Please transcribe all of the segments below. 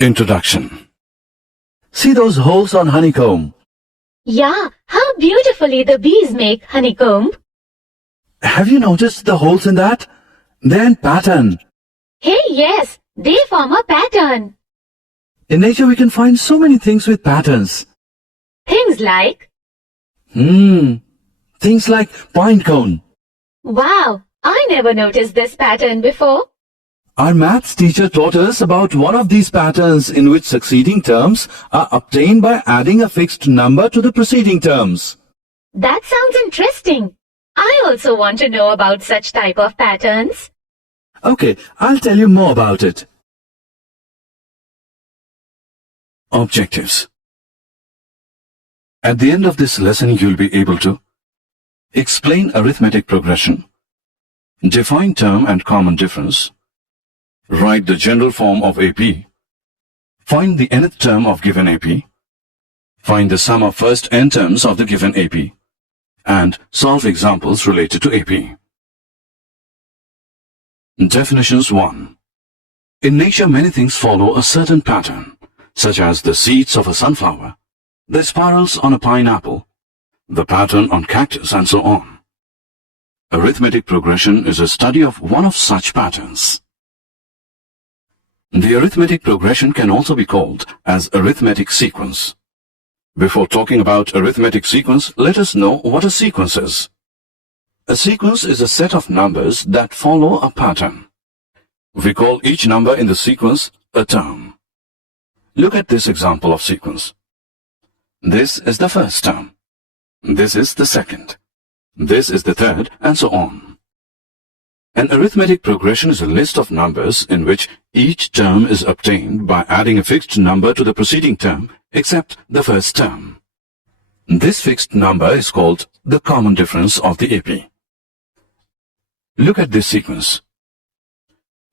Introduction. See those holes on honeycomb? Yeah, how beautifully the bees make honeycomb. Have you noticed the holes in that? They're in pattern. Hey, yes, they form a pattern. In nature we can find so many things with patterns. Things like, Things like pine cone. wow, I never noticed this pattern before. Our maths teacher taught us about one of these patterns in which succeeding terms are obtained by adding a fixed number to the preceding terms. That sounds interesting. I also want to know about such type of patterns. Okay, I'll tell you more about it. Objectives. At the end of this lesson, you'll be able to explain arithmetic progression, define term and common difference, write the general form of AP, find the nth term of given AP, find the sum of first n terms of the given AP, and solve examples related to AP. Definitions 1. In nature, many things follow a certain pattern, such as the seeds of a sunflower, the spirals on a pineapple, the pattern on cactus, and so on. Arithmetic progression is a study of one of such patterns. The arithmetic progression can also be called as arithmetic sequence. Before talking about arithmetic sequence, let us know what a sequence is. A sequence is a set of numbers that follow a pattern. We call each number in the sequence a term. Look at this example of sequence. This is the first term. This is the second. This is the third, and so on. An arithmetic progression is a list of numbers in which each term is obtained by adding a fixed number to the preceding term, except the first term. This fixed number is called the common difference of the AP. Look at this sequence.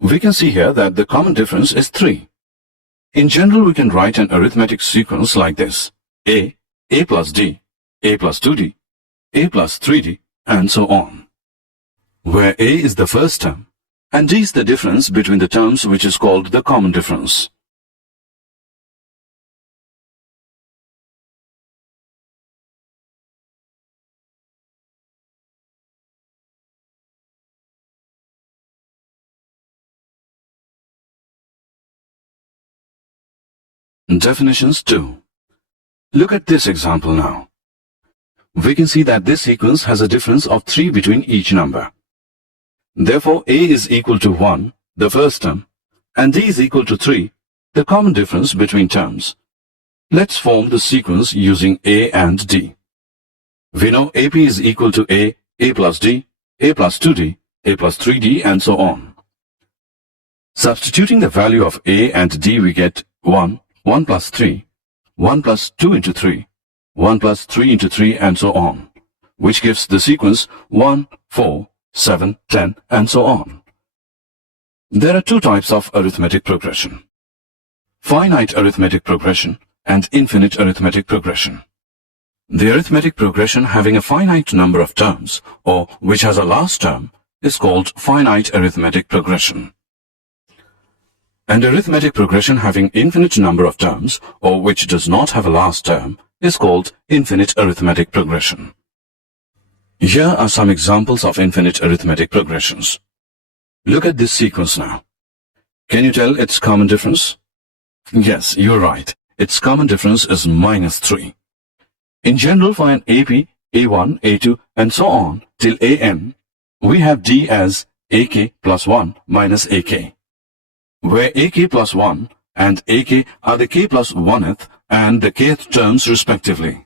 We can see here that the common difference is 3. In general, we can write an arithmetic sequence like this: A plus D, A plus 2D, A plus 3D, and so on, where A is the first term and D is the difference between the terms, which is called the common difference. Definitions 2. Look at this example now. We can see that this sequence has a difference of 3 between each number. Therefore, A is equal to 1, the first term, and D is equal to 3, the common difference between terms. Let's form the sequence using A and D. We know AP is equal to A plus D, A plus 2D, A plus 3D, and so on. Substituting the value of A and D, we get 1, 1 plus 3, 1 plus 2 into 3, 1 plus 3 into 3, and so on, which gives the sequence 1, 4, 7, 10, and so on. There are two types of arithmetic progression: finite arithmetic progression and infinite arithmetic progression. The arithmetic progression having a finite number of terms, or which has a last term, is called finite arithmetic progression. And arithmetic progression having infinite number of terms, or which does not have a last term, is called infinite arithmetic progression. Here are some examples of infinite arithmetic progressions. Look at this sequence now. Can you tell its common difference? Yes, you're right. Its common difference is -3. In general, for an AP, A1, A2, and so on till AN, we have D as AK plus 1 minus AK, where AK plus 1 and AK are the K plus 1th and the kth terms respectively.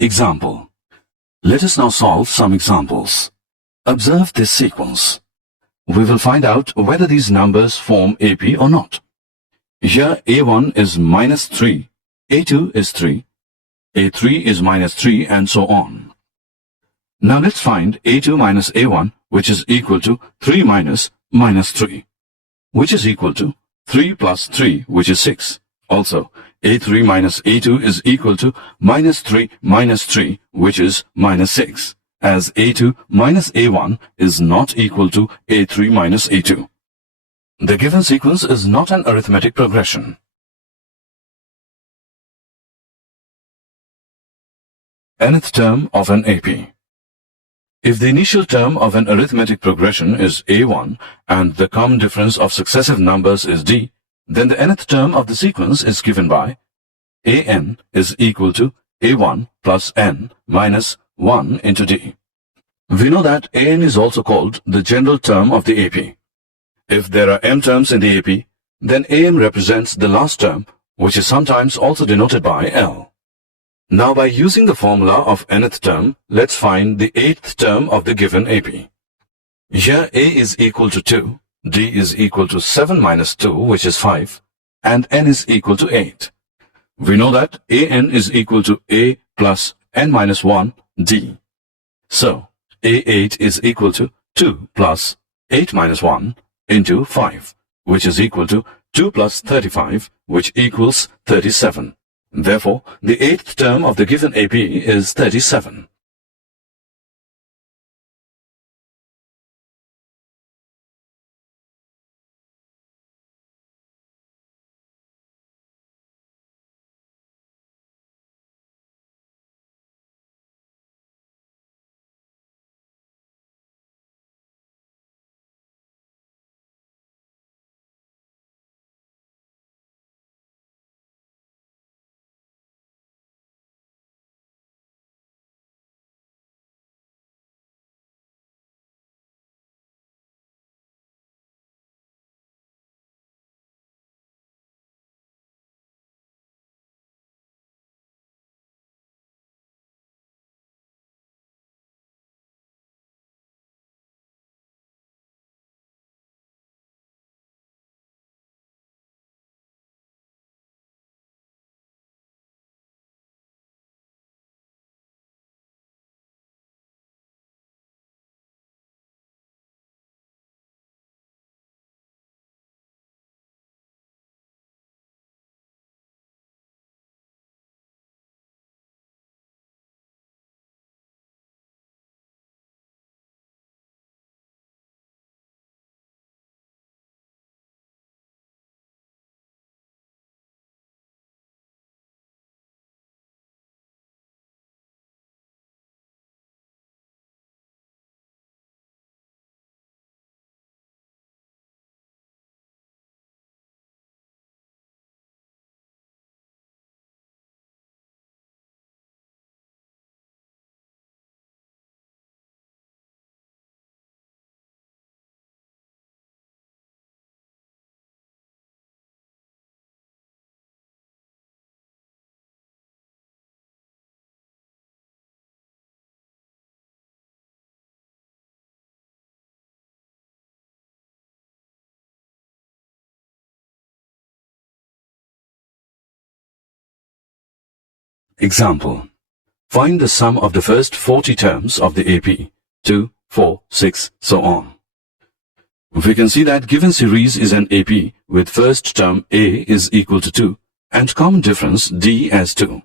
Example. Let us now solve some examples. Observe this sequence. We will find out whether these numbers form AP or not. Here A1 is -3, A2 is 3, A3 is minus 3, and so on. Now let's find A2 minus A1, which is equal to 3 minus 3, which is equal to 3 plus 3, which is 6. Also, A3 minus A2 is equal to minus 3, which is minus 6, as A2 minus A1 is not equal to A3 minus A2. The given sequence is not an arithmetic progression. Nth term of an AP. If the initial term of an arithmetic progression is A1 and the common difference of successive numbers is D, then the nth term of the sequence is given by AN is equal to A1 plus N minus 1 into D. We know that AN is also called the general term of the AP. If there are M terms in the AP, then AM represents the last term, which is sometimes also denoted by L. Now by using the formula of nth term, let's find the 8th term of the given AP. Here A is equal to 2, D is equal to 7 minus 2, which is 5, and N is equal to 8. We know that AN is equal to A plus N minus 1, D. So, A8 is equal to 2 plus 8 minus 1 into 5, which is equal to 2 plus 35, which equals 37. Therefore, the 8th term of the given AP is 37. Example. Find the sum of the first 40 terms of the AP, 2, 4, 6, so on. We can see that given series is an AP with first term A is equal to 2 and common difference D as 2.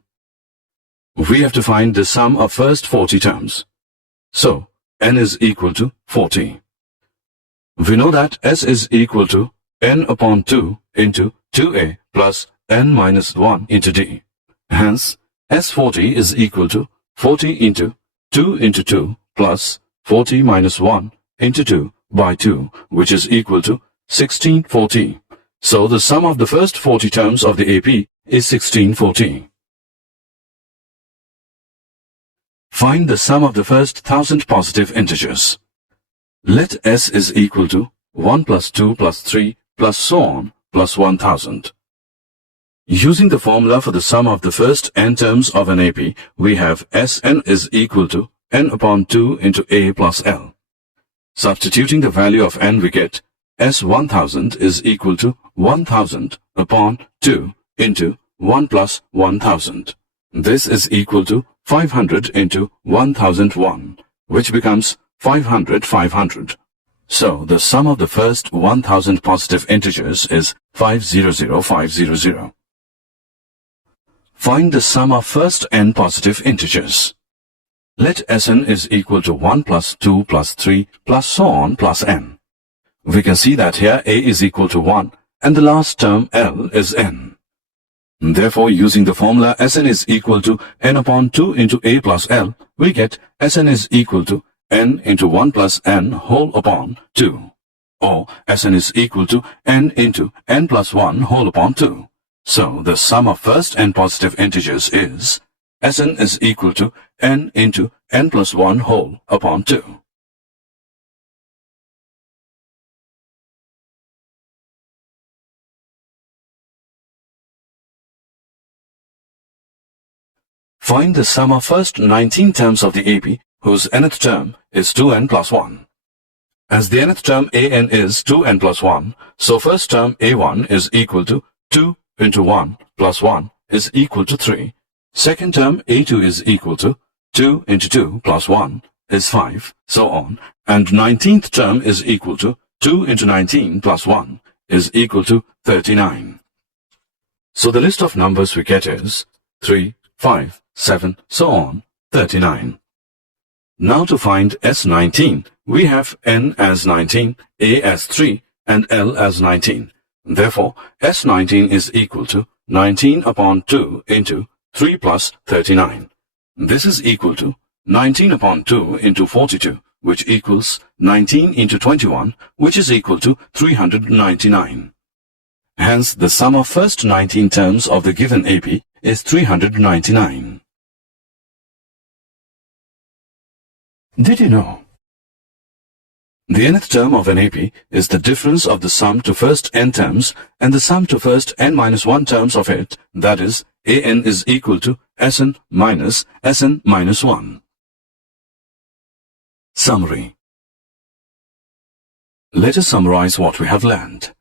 We have to find the sum of first 40 terms. So, N is equal to 40. We know that S is equal to N upon 2 into 2A plus N minus 1 into D. Hence, S40 is equal to 40 into 2 plus 40 minus 1 into 2 by 2, which is equal to 1640. So the sum of the first 40 terms of the AP is 1640. Find the sum of the first 1000 positive integers. Let S is equal to 1 plus 2 plus 3 plus so on plus 1000. Using the formula for the sum of the first n terms of an AP, we have Sn is equal to n upon 2 into A plus L. Substituting the value of n, we get S1000 is equal to 1000 upon 2 into 1 plus 1000, This is equal to 500 into 1001, which becomes 500. So the sum of the first 1000 positive integers is 500. Find the sum of first n positive integers. Let Sn is equal to 1 plus 2 plus 3 plus so on plus n. We can see that here a is equal to 1 and the last term L is n. Therefore, using the formula Sn is equal to n upon 2 into a plus L, we get Sn is equal to n into 1 plus n whole upon 2. Or Sn is equal to n into n plus 1 whole upon 2. So the sum of first n positive integers is Sn is equal to n into n plus 1 whole upon 2. Find the sum of first 19 terms of the AP whose nth term is 2n plus 1. As the nth term an is 2n plus 1, so first term a1 is equal to 2 into 1 plus 1 is equal to 3. Second term a2 is equal to 2 into 2 plus 1 is 5, so on. And 19th term is equal to 2 into 19 plus 1 is equal to 39. So the list of numbers we get is 3, 5, 7, so on, 39. Now to find S19, we have n as 19, a as 3, and L as 19. Therefore, S19 is equal to 19 upon 2 into 3 plus 39. This is equal to 19 upon 2 into 42, which equals 19 into 21, which is equal to 399. Hence, the sum of first 19 terms of the given AP is 399. Did you know? The nth term of an AP is the difference of the sum to first n terms and the sum to first n minus 1 terms of it, that is, an is equal to Sn minus Sn minus 1. Summary. Let us summarize what we have learned.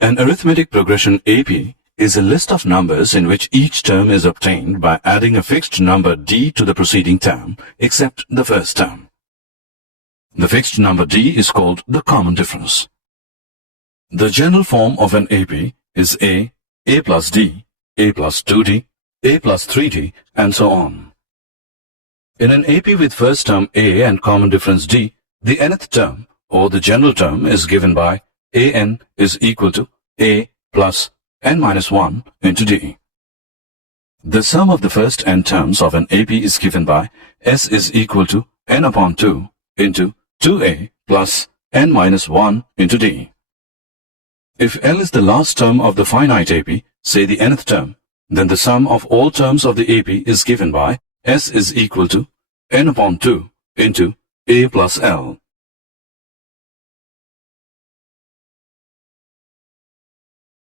An arithmetic progression AP is a list of numbers in which each term is obtained by adding a fixed number d to the preceding term, except the first term. The fixed number d is called the common difference. The general form of an AP is a plus d, a plus 2d, a plus 3d, and so on. In an AP with first term a and common difference d, the nth term, or the general term, is given by an is equal to a plus n minus 1 into d. The sum of the first n terms of an AP is given by s is equal to n upon 2 into 2a plus n minus 1 into d. If L is the last term of the finite AP, say the nth term, then the sum of all terms of the AP is given by s is equal to n upon 2 into a plus L.